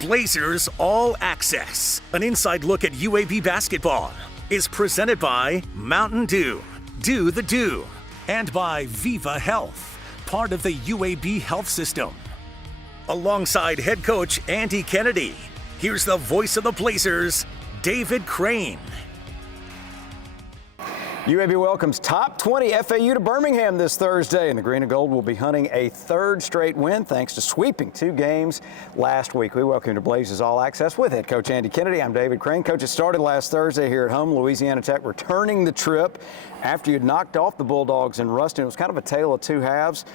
Blazers All Access, an inside look at UAB basketball, is presented by Mountain Dew, Do the Do, and by Viva Health, part of the UAB health system. Alongside head coach Andy Kennedy, here's the voice of the Blazers, David Crane. UAB welcomes top 20 FAU to Birmingham this Thursday, and the Green and Gold will be hunting a third straight win thanks to sweeping 2 games last week. We welcome you to Blazers All Access with head coach Andy Kennedy. I'm David Crane. Coach, it started last Thursday here at home. Louisiana Tech returning the trip after you'd knocked off the Bulldogs in Ruston. It was kind of a tale of 2 halves.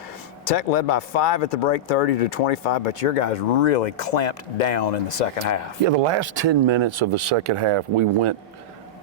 Tech led by 5 at the break, 30-25, but your guys really clamped down in the second half. Yeah, the last 10 minutes of the second half, we went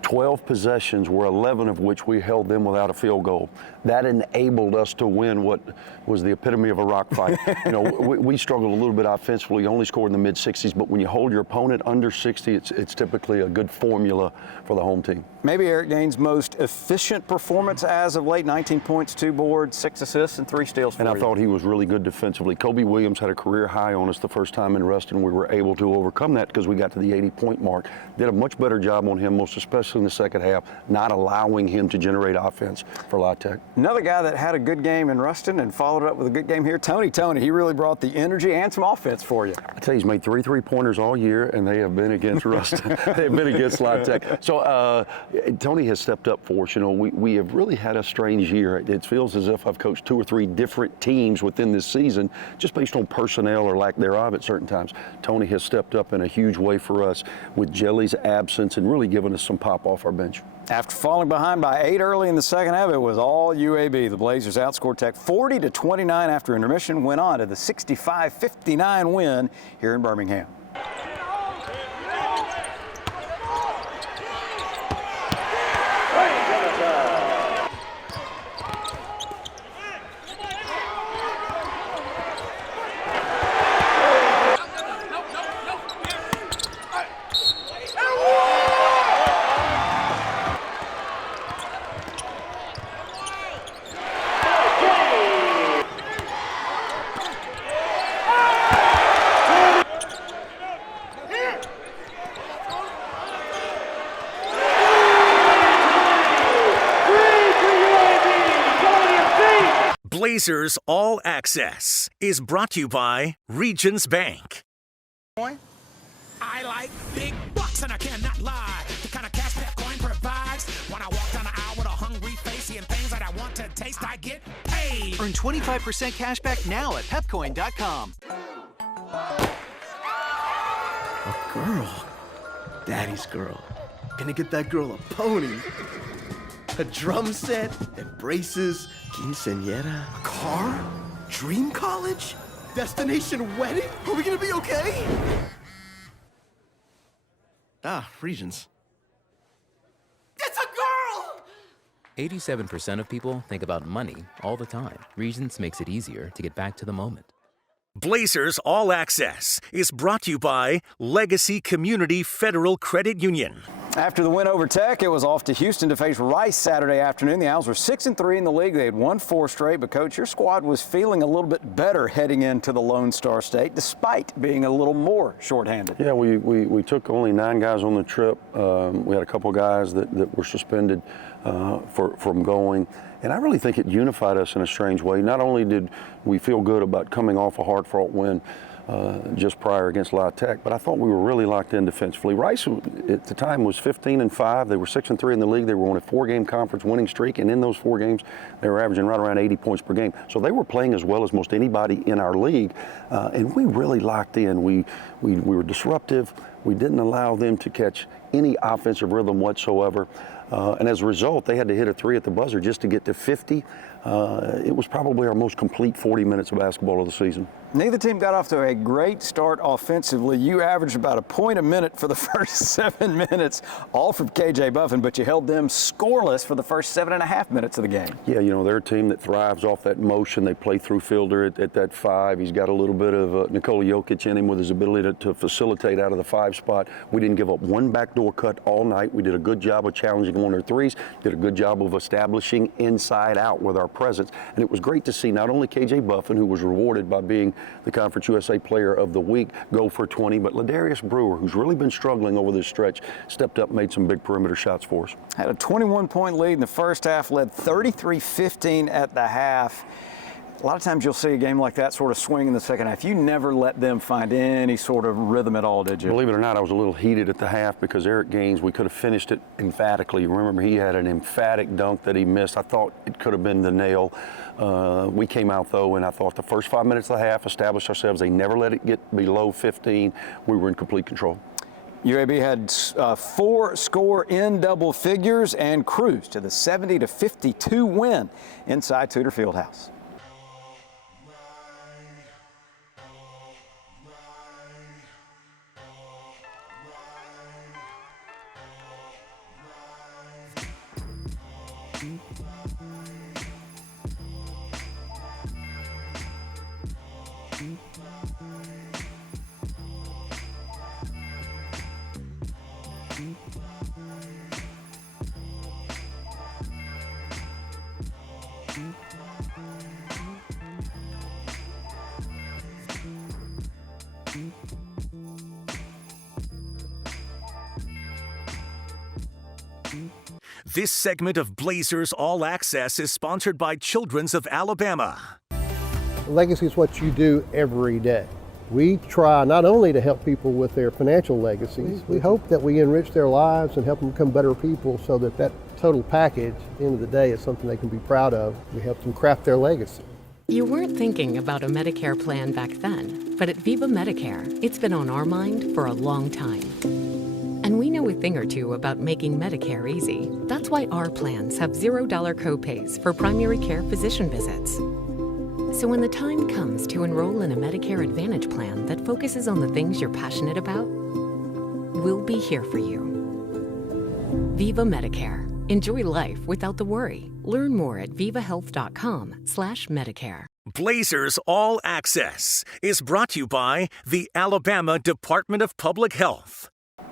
12 possessions, were 11 of which we held them without a field goal. That enabled us to win what was the epitome of a rock fight. We struggled a little bit offensively, only scored in the mid-60s, but when you hold your opponent under 60, it's typically a good formula for the home team. Maybe Eric Gaines' most efficient performance as of late, 19 points, 2 boards, 6 assists, and 3 steals for you. And I thought he was really good defensively. Kobe Williams had a career high on us the first time in Ruston. We were able to overcome that because we got to the 80-point mark. Did a much better job on him, most especially in the second half, not allowing him to generate offense for La Tech. Another guy that had a good game in Ruston and followed up with a good game here, Tony. He really brought the energy and some offense for you. I tell you, he's made 3 3-pointers all year, and they have been against Ruston. They've been against La Tech. So Tony has stepped up for us. We have really had a strange year. It feels as if I've coached 2 or 3 different teams within this season, just based on personnel or lack thereof at certain times. Tony has stepped up in a huge way for us with Jelly's absence and really given us some pop off our bench. After falling behind by 8 early in the second half, it was all UAB. The Blazers outscored Tech 40-29 after intermission, went on to the 65-59 win here in Birmingham. Blazers All Access is brought to you by Regions Bank. I like big bucks and I cannot lie. The kind of cash that coin provides. When I walk down the aisle with a hungry face, seeing things that I want to taste, I get paid. Earn 25% cash back now at pepcoin.com. A girl. Daddy's girl. Gonna get that girl a pony. A drum set and braces. Quinceañera. A car? Dream college? Destination wedding? Are we gonna be okay? Regions. It's a girl! 87% of people think about money all the time. Regions makes it easier to get back to the moment. Blazers All Access is brought to you by Legacy Community Federal Credit Union. After the win over Tech, it was off to Houston to face Rice Saturday afternoon. The Owls were 6-3 in the league. They had won 4 straight, but Coach, your squad was feeling a little bit better heading into the Lone Star State, despite being a little more shorthanded. Yeah, we took only 9 guys on the trip. We had a couple guys that were suspended from going. And I really think it unified us in a strange way. Not only did we feel good about coming off a hard-fought win just prior against La Tech, but I thought we were really locked in defensively. Rice at the time was 15-5. They were 6-3 in the league. They were on a 4-game conference winning streak, and in those 4 games, they were averaging right around 80 points per game. So they were playing as well as most anybody in our league, and we really locked in. We were disruptive. We didn't allow them to catch any offensive rhythm whatsoever. And as a result, they had to hit a 3 at the buzzer just to get to 50. It was probably our most complete 40 minutes of basketball of the season. Neither team got off to a great start offensively. You averaged about a point a minute for the first 7 minutes, all from KJ Buffin, but you held them scoreless for the first 7.5 minutes of the game. Yeah, they're a team that thrives off that motion. They play through Fielder at that 5. He's got a little bit of Nikola Jokic in him with his ability to facilitate out of the 5 spot. We didn't give up one backdoor cut all night. We did a good job of challenging on their threes, did a good job of establishing inside out with our presence. And it was great to see not only KJ Buffin, who was rewarded by being the Conference USA Player of the Week, go for 20. But Ladarius Brewer, who's really been struggling over this stretch, stepped up, made some big perimeter shots for us. Had a 21-point lead in the first half, led 33-15 at the half. A lot of times you'll see a game like that sort of swing in the second half. You never let them find any sort of rhythm at all, did you? Believe it or not, I was a little heated at the half because Eric Gaines, we could have finished it emphatically. Remember, he had an emphatic dunk that he missed. I thought it could have been the nail. We came out, though, and I thought the first 5 minutes of the half established ourselves. They never let it get below 15. We were in complete control. UAB had 4 score in double figures and cruised to the 70-52 win inside Tudor Fieldhouse. This segment of Blazers All Access is sponsored by Children's of Alabama. Legacy is what you do every day. We try not only to help people with their financial legacies, we hope that we enrich their lives and help them become better people so that that total package, at the end of the day, is something they can be proud of. We help them craft their legacy. You weren't thinking about a Medicare plan back then, but at Viva Medicare, it's been on our mind for a long time. And we know a thing or two about making Medicare easy. That's why our plans have $0 copays for primary care physician visits. So when the time comes to enroll in a Medicare Advantage plan that focuses on the things you're passionate about, we'll be here for you. Viva Medicare. Enjoy life without the worry. Learn more at vivahealth.com/Medicare. Blazers All Access is brought to you by the Alabama Department of Public Health.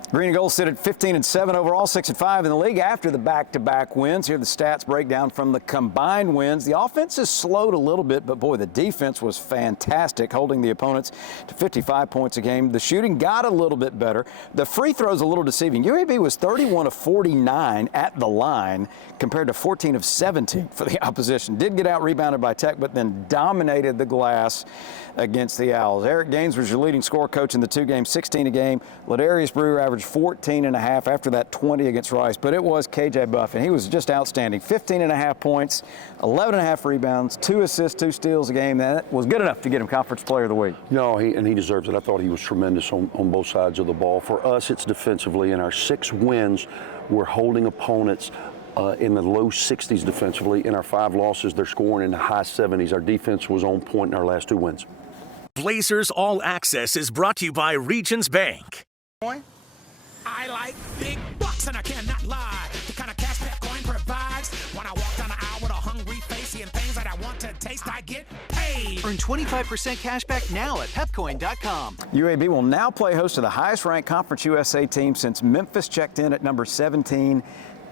Green and Gold sit at 15-7 overall, 6-5 in the league after the back-to-back wins. Here are the stats breakdown from the combined wins. The offense has slowed a little bit, but boy, the defense was fantastic, holding the opponents to 55 points a game. The shooting got a little bit better. The free throws a little deceiving. UAB was 31 of 49 at the line compared to 14 of 17 for the opposition. Did get out rebounded by Tech, but then dominated the glass against the Owls. Eric Gaines was your leading scorer, coach in the 2 games, 16 a game. Ladarius Brewer averaged 14.5 after that 20 against Rice, but it was KJ Buff, and he was just outstanding. 15.5 points, 11.5 rebounds, 2 assists, 2 steals a game. That was good enough to get him Conference Player of the Week. No, he deserves it. I thought he was tremendous on both sides of the ball. For us, it's defensively. In our 6 wins, we're holding opponents in the low 60s defensively. In our 5 losses, they're scoring in the high 70s. Our defense was on point in our last 2 wins. Blazers All Access is brought to you by Regions Bank. I like big bucks and I cannot lie. The kind of cash that coin provides. When I walk down the aisle with a hungry face, seeing things that I want to taste, I get paid. Earn 25% cash back now at pepcoin.com. UAB will now play host to the highest-ranked Conference USA team since Memphis checked in at number 17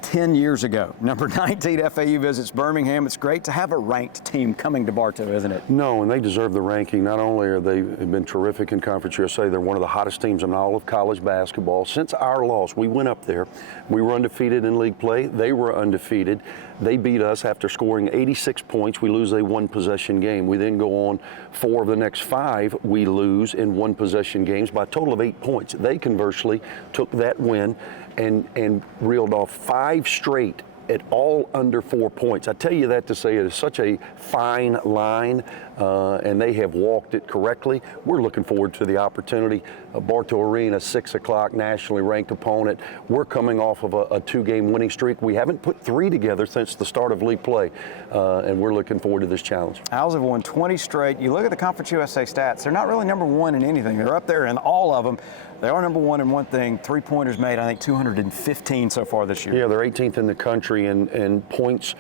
10 years ago. Number 19 FAU visits Birmingham. It's great to have a ranked team coming to Bartow, isn't it? No, and they deserve the ranking. Not only are they have been terrific in Conference USA, they're one of the hottest teams in all of college basketball. Since our loss, we went up there. We were undefeated in league play. They were undefeated. They beat us after scoring 86 points. We lose a 1-possession game. We then go on 4 of the next 5 we lose in 1-possession games by a total of 8 points. They conversely took that win and reeled off 5 straight at all under 4 points. I tell you that to say it is such a fine line, and they have walked it correctly. We're looking forward to the opportunity. Bartow Arena, 6 o'clock, nationally ranked opponent. We're coming off of a 2-game winning streak. We haven't put 3 together since the start of league play, and we're looking forward to this challenge. Owls have won 20 straight. You look at the Conference USA stats, they're not really number 1 in anything. They're up there in all of them. They are number 1 in one thing, 3-pointers made, I think 215 so far this year. Yeah, they're 18th in the country in points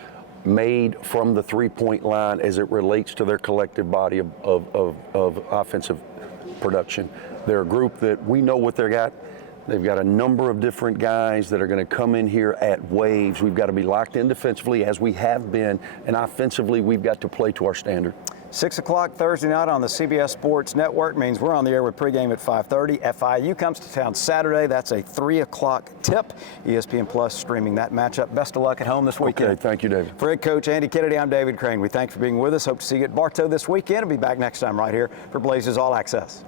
made from the 3-point line as it relates to their collective body of offensive production. They're a group that we know what they've got. They've got a number of different guys that are going to come in here at waves. We've got to be locked in defensively as we have been, and offensively we've got to play to our standard. 6 o'clock Thursday night on the CBS Sports Network means we're on the air with pregame at 5:30. FIU comes to town Saturday. That's a 3 o'clock tip. ESPN Plus streaming that matchup. Best of luck at home this weekend. Okay, thank you, David. For head coach Andy Kennedy, I'm David Crane. We thank you for being with us. Hope to see you at Bartow this weekend. I'll be back next time right here for Blazers All Access.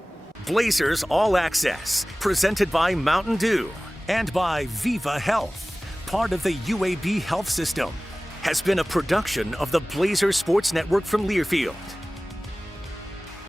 Blazers All Access, presented by Mountain Dew and by Viva Health, part of the UAB Health System, has been a production of the Blazers Sports Network from Learfield.